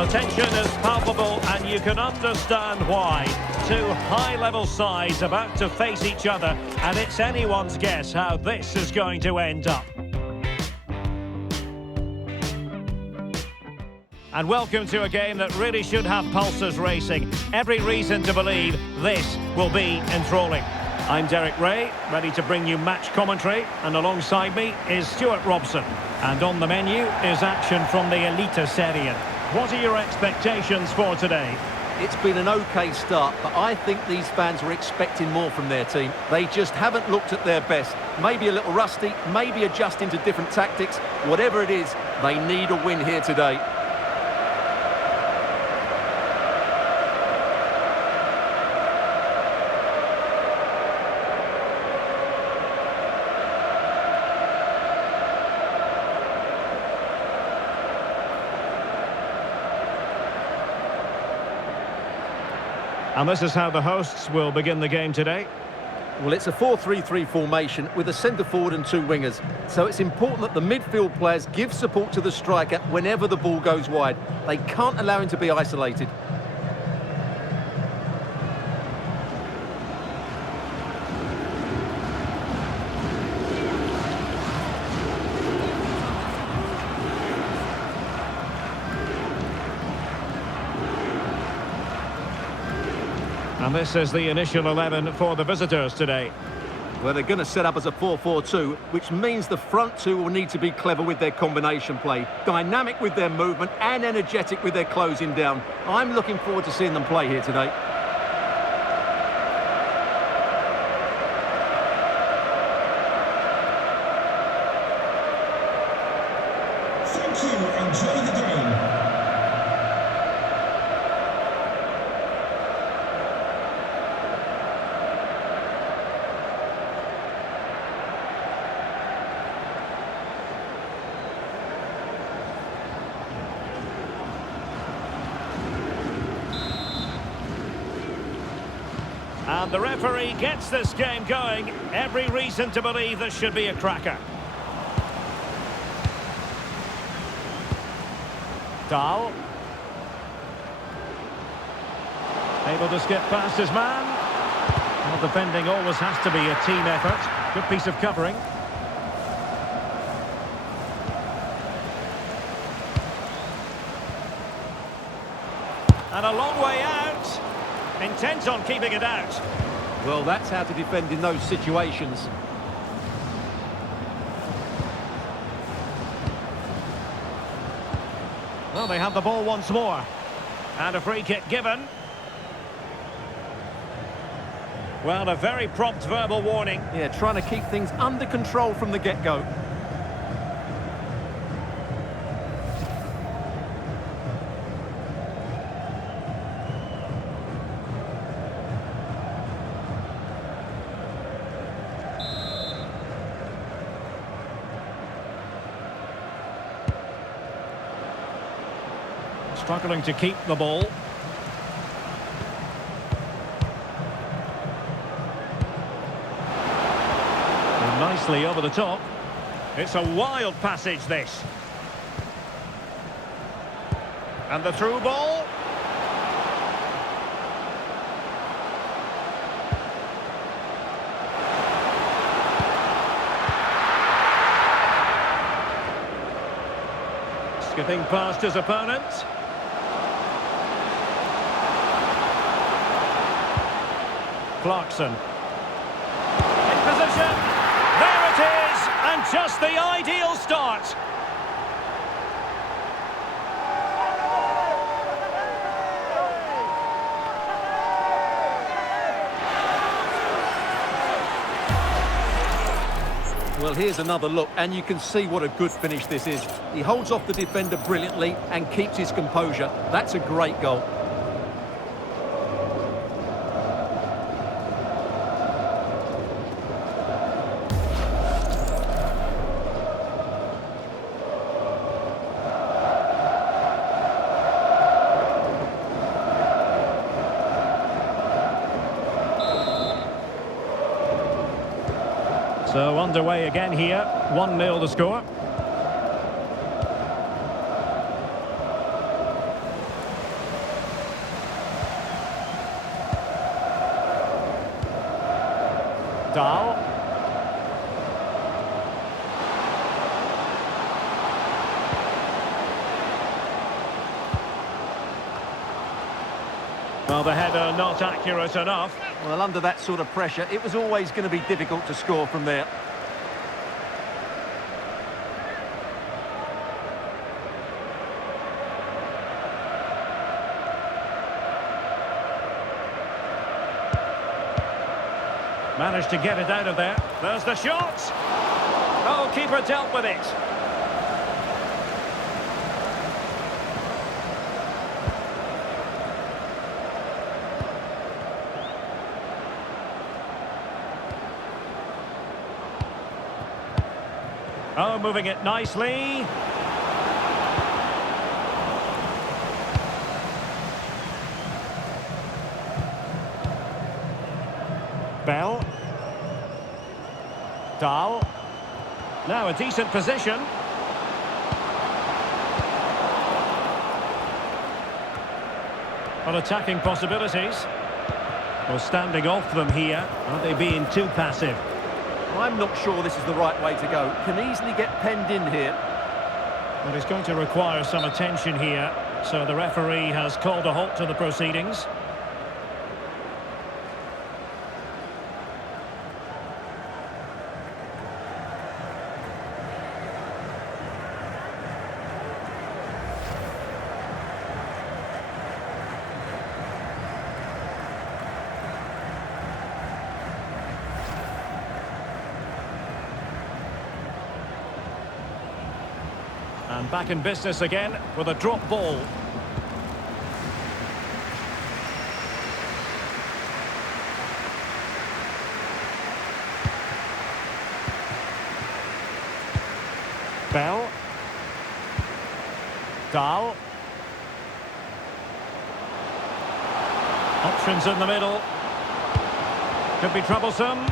The tension is palpable and you can understand why. Two high-level sides about to face each other, and it's anyone's guess how this is going to end up. And welcome to a game that really should have pulses racing. Every reason to believe this will be enthralling. I'm Derek Ray, ready to bring you match commentary, and alongside me is Stuart Robson. And on the menu is action from the Elite Serie. What are your expectations for today? It's been an okay start, but I think these fans were expecting more from their team. They just haven't looked at their best. Maybe a little rusty, maybe adjusting to different tactics. Whatever it is, they need a win here today. And this is how the hosts will begin the game today. Well, it's a 4-3-3 formation with a centre forward and two wingers. So it's important that the midfield players give support to the striker whenever the ball goes wide. They can't allow him to be isolated. And this is the initial 11 for the visitors today. Well, they're going to set up as a 4-4-2, which means the front two will need to be clever with their combination play, dynamic with their movement and energetic with their closing down. I'm looking forward to seeing them play here today. Thank you. Enjoy the game. And the referee gets this game going. Every reason to believe this should be a cracker. Dahl. Able to skip past his man. Well, defending always has to be a team effort. Good piece of covering. And a long way out. Intent on keeping it out. Well, that's how to defend in those situations. Well, they have the ball once more. And a free kick given. Well, a very prompt verbal warning. Yeah, trying to keep things under control from the get-go. Struggling to keep the ball. And nicely over the top. It's a wild passage, this. And the through ball. Skipping past his opponent. Clarkson. In position. There it is. And just the ideal start. Well, here's another look, and you can see what a good finish this is. He holds off the defender brilliantly and keeps his composure. That's a great goal. So underway again here, 1-0 the score. Dahl. Well, the header not accurate enough. Well, under that sort of pressure, it was always going to be difficult to score from there. Managed to get it out of there. There's the shot. Oh, keeper dealt with it. Oh, moving it nicely. Bell. Dahl. Now a decent position. On attacking possibilities. Well, standing off them here. Are they being too passive? I'm not sure this is the right way to go. Can easily get penned in here. Well, it's going to require some attention here. So the referee has called a halt to the proceedings. And back in business again with a drop ball. Bell. Dahl. Options in the middle. Could be troublesome.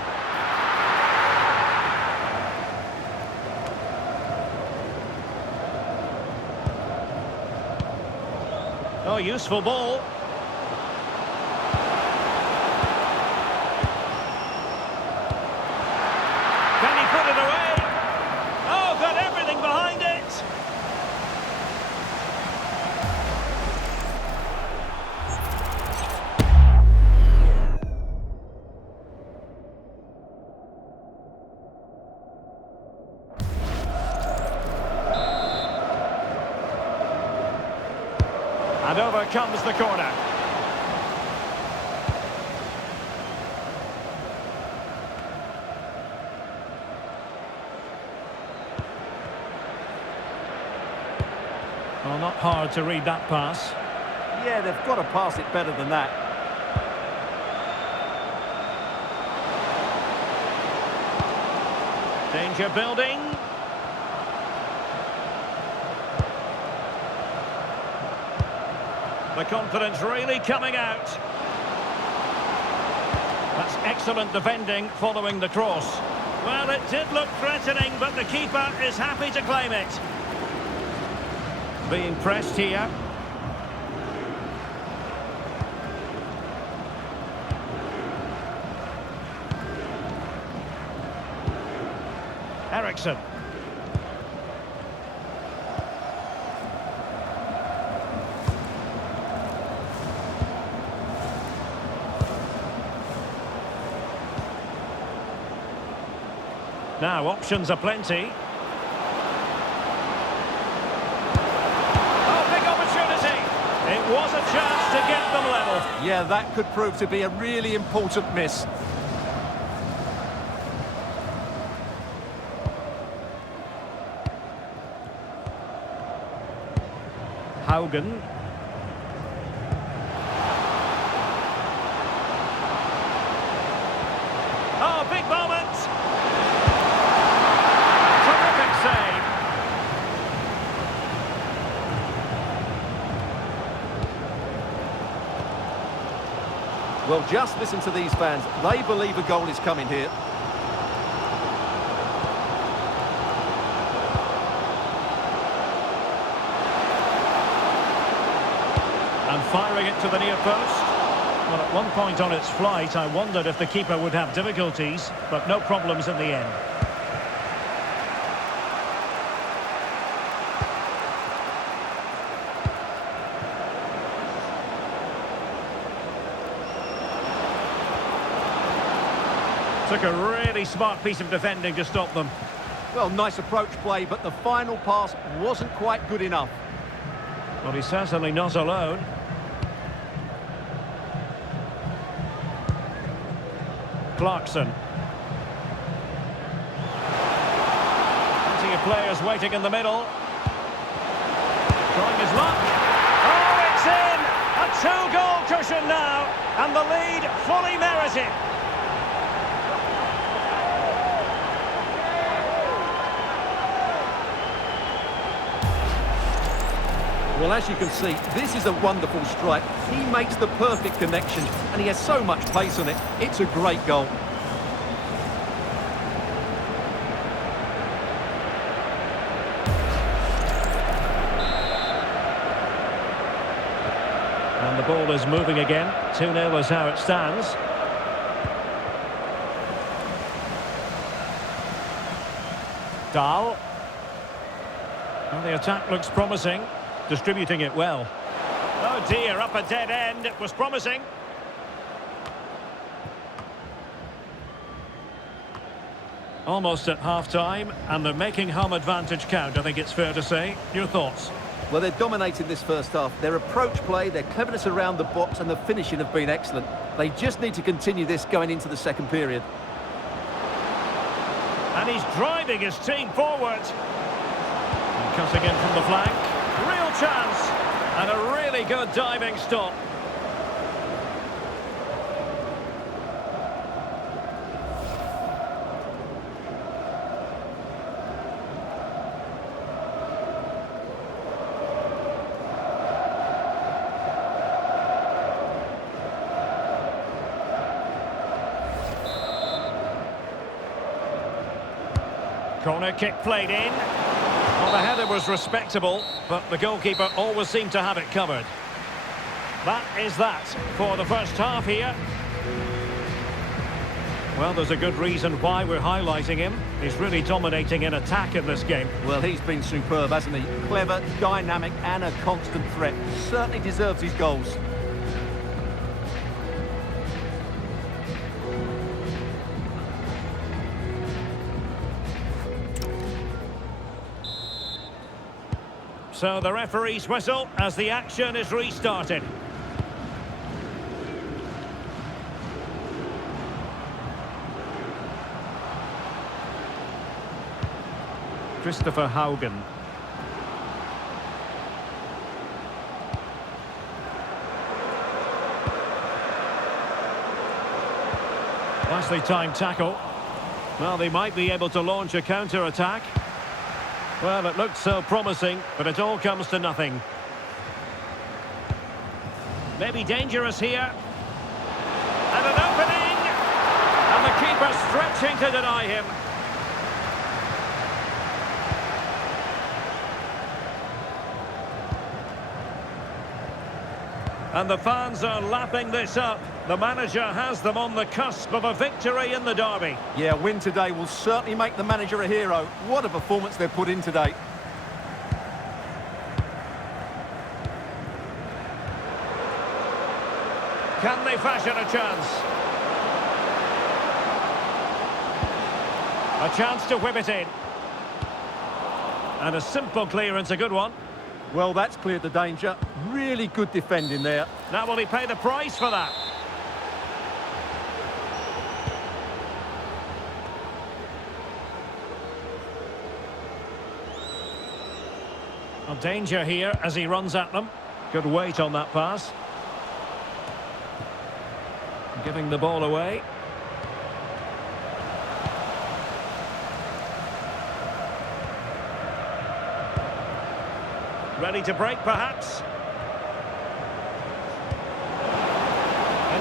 Oh, useful ball. Can he put it away? Oh, got everything behind it. And over comes the corner. Well, not hard to read that pass. Yeah, they've got to pass it better than that. Danger building. The confidence really coming out. That's excellent defending following the cross. Well, it did look threatening, but the keeper is happy to claim it. Being pressed here. Eriksson. Now, options are plenty. Oh, big opportunity. It was a chance to get them level. Yeah, that could prove to be a really important miss. Haugen. Oh, big moment. Terrific save. Well, just listen to these fans. They believe a goal is coming here. And firing it to the near post. Well, at one point on its flight, I wondered if the keeper would have difficulties, but no problems in the end. Took a really smart piece of defending to stop them. Well, nice approach play, but the final pass wasn't quite good enough. Well, he's certainly not alone. Clarkson. Plenty of players waiting in the middle. Trying his luck. Oh, it's in! A two-goal cushion now, and the lead fully merited. Well, as you can see, this is a wonderful strike. He makes the perfect connection, and he has so much pace on it. It's a great goal. And the ball is moving again. 2-0 is how it stands. Dahl. Well, the attack looks promising. Distributing it well. Oh dear, up a dead end. It was promising. Almost at half-time, and they're making home advantage count, I think it's fair to say. Your thoughts? Well, they're dominating this first half. Their approach play, their cleverness around the box and the finishing have been excellent. They just need to continue this going into the second period. And he's driving his team forward. And cutting in from the flank. Real chance. And a really good diving stop. Corner kick played in. Well, the header was respectable, but the goalkeeper always seemed to have it covered. That is that for the first half here. Well, there's a good reason why we're highlighting him. He's really dominating in attack in this game. Well, he's been superb, hasn't he? Clever, dynamic and a constant threat. Certainly deserves his goals. So the referee's whistle as the action is restarted. Christopher Haugen. Nicely timed tackle. Well, they might be able to launch a counter-attack. Well, it looked so promising, but it all comes to nothing. Maybe dangerous here. And an opening! And the keeper stretching to deny him. And the fans are lapping this up. The manager has them on the cusp of a victory in the derby. Yeah, a win today will certainly make the manager a hero. What a performance they've put in today. Can they fashion a chance? A chance to whip it in. And a simple clearance, a good one. Well, that's cleared the danger. Really good defending there. Now will he pay the price for that? Well, danger here as he runs at them. Good weight on that pass. Giving the ball away. Ready to break, perhaps.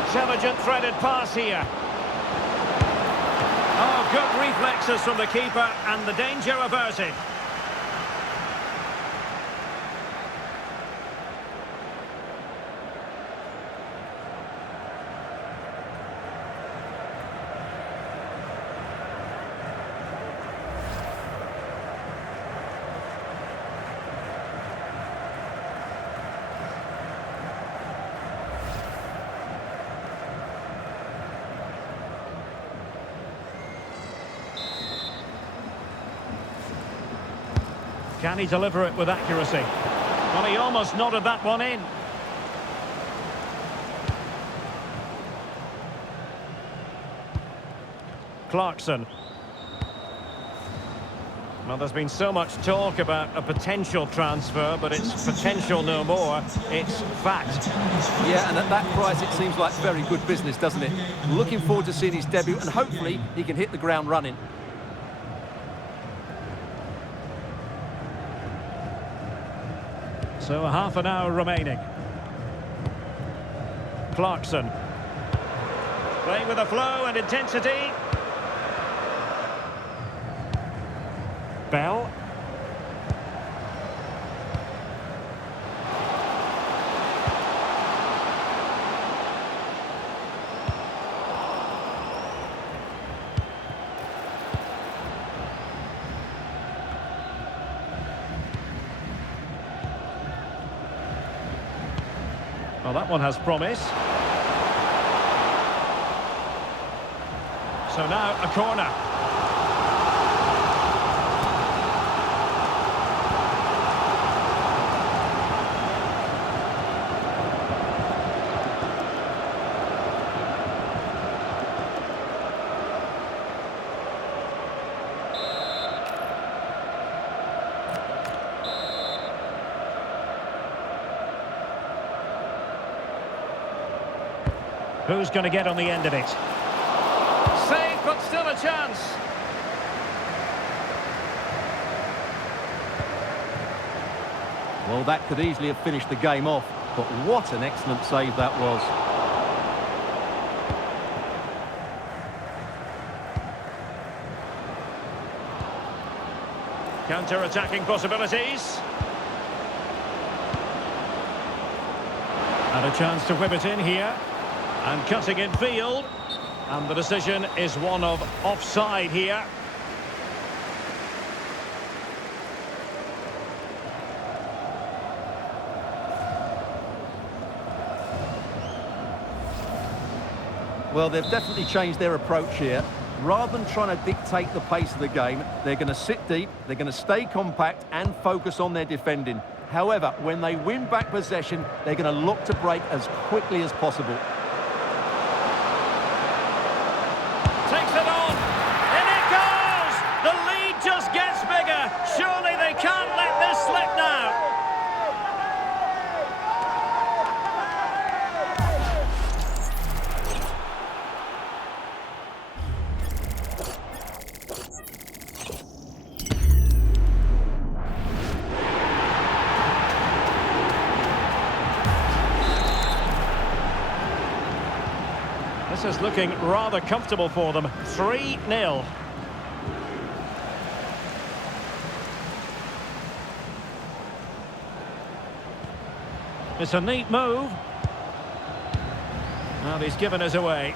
Intelligent threaded pass here. Oh, good reflexes from the keeper, and the danger averted. Can he deliver it with accuracy? Well, he almost nodded that one in. Clarkson. Well, there's been so much talk about a potential transfer, but it's potential no more. It's fact. Yeah, and at that price, it seems like very good business, doesn't it? Looking forward to seeing his debut, and hopefully he can hit the ground running. So half an hour remaining. Clarkson. Playing with a flow and intensity. Bell. Well, that one has promise. So now a corner. Who's going to get on the end of it? Save, but still a chance. Well, that could easily have finished the game off, but what an excellent save that was. Counter-attacking possibilities. And a chance to whip it in here. And cutting in field. And the decision is one of offside here. Well, they've definitely changed their approach here. Rather than trying to dictate the pace of the game, they're going to sit deep, they're going to stay compact and focus on their defending. However, when they win back possession, they're going to look to break as quickly as possible. Takes it on. In it goes! The lead just gets bigger. Surely they can't let this slip now. This is looking rather comfortable for them. 3-0. It's a neat move. Now he's given us away.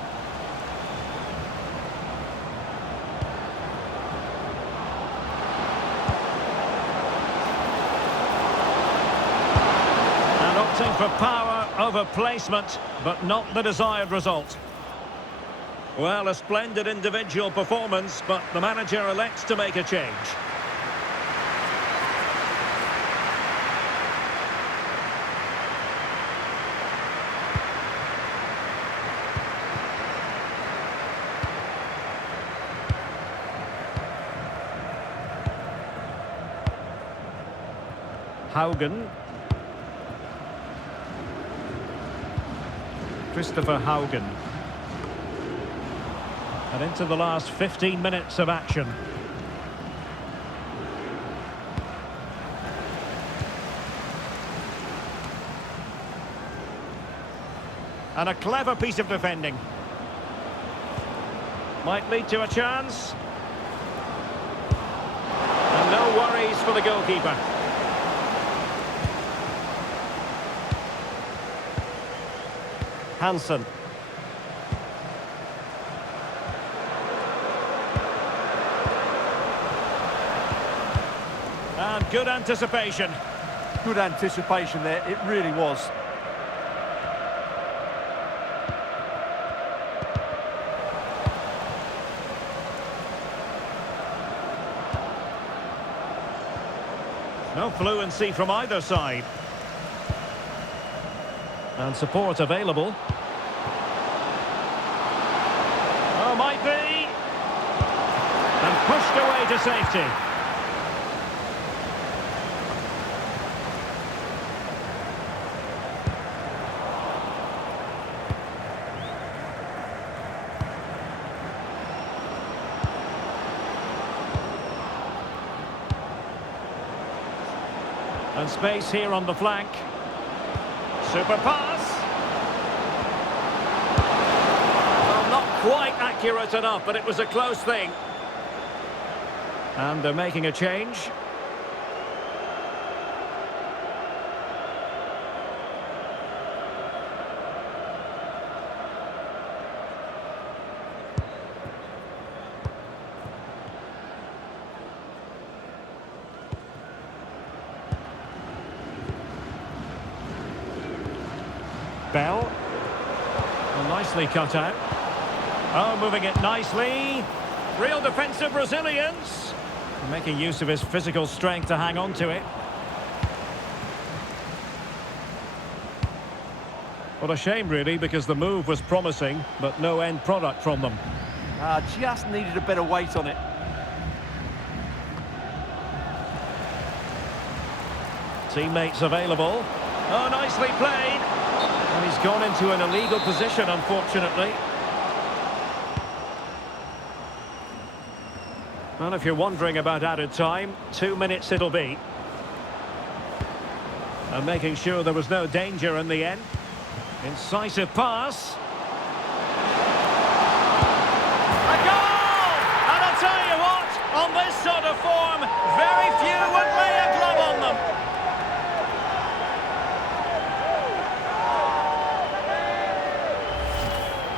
And opting for power over placement, but not the desired result. Well, a splendid individual performance, but the manager elects to make a change. Haugen. Christopher Haugen. And into the last 15 minutes of action. And a clever piece of defending. Might lead to a chance. And no worries for the goalkeeper. Hansen. And good anticipation. Good anticipation there, it really was. No fluency from either side. And support available. Oh, might be. And pushed away to safety. And space here on the flank. Super pass. Well, not quite accurate enough, but it was a close thing. And they're making a change. Bell. Well, nicely cut out. Oh, moving it nicely. Real defensive resilience. Making use of his physical strength to hang on to it. What a shame, really, because the move was promising, but no end product from them. Just needed a better weight on it. Teammates available. Oh, nicely played. And he's gone into an illegal position, unfortunately. Well, if you're wondering about added time, 2 minutes it'll be. And making sure there was no danger in the end. Incisive pass. A goal! And I'll tell you what, on this sort of form, very few would lay a glove on them.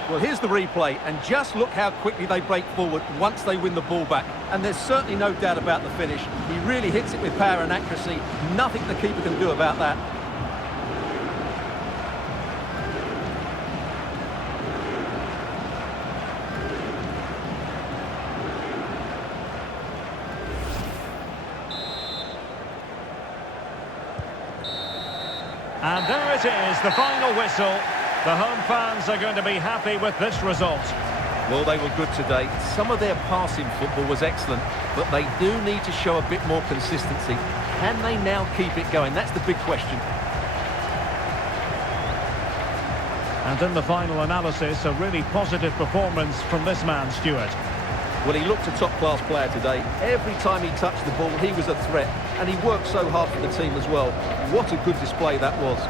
Well, here's the replay, and just look how quickly they break forward once they win the ball back. And there's certainly no doubt about the finish. He really hits it with power and accuracy. Nothing the keeper can do about that. And there it is, the final whistle. The home fans are going to be happy with this result. Well, they were good today. Some of their passing football was excellent, but they do need to show a bit more consistency. Can they now keep it going? That's the big question. And in the final analysis, a really positive performance from this man, Stuart. Well, he looked a top-class player today. Every time he touched the ball, he was a threat, and he worked so hard for the team as well. What a good display that was.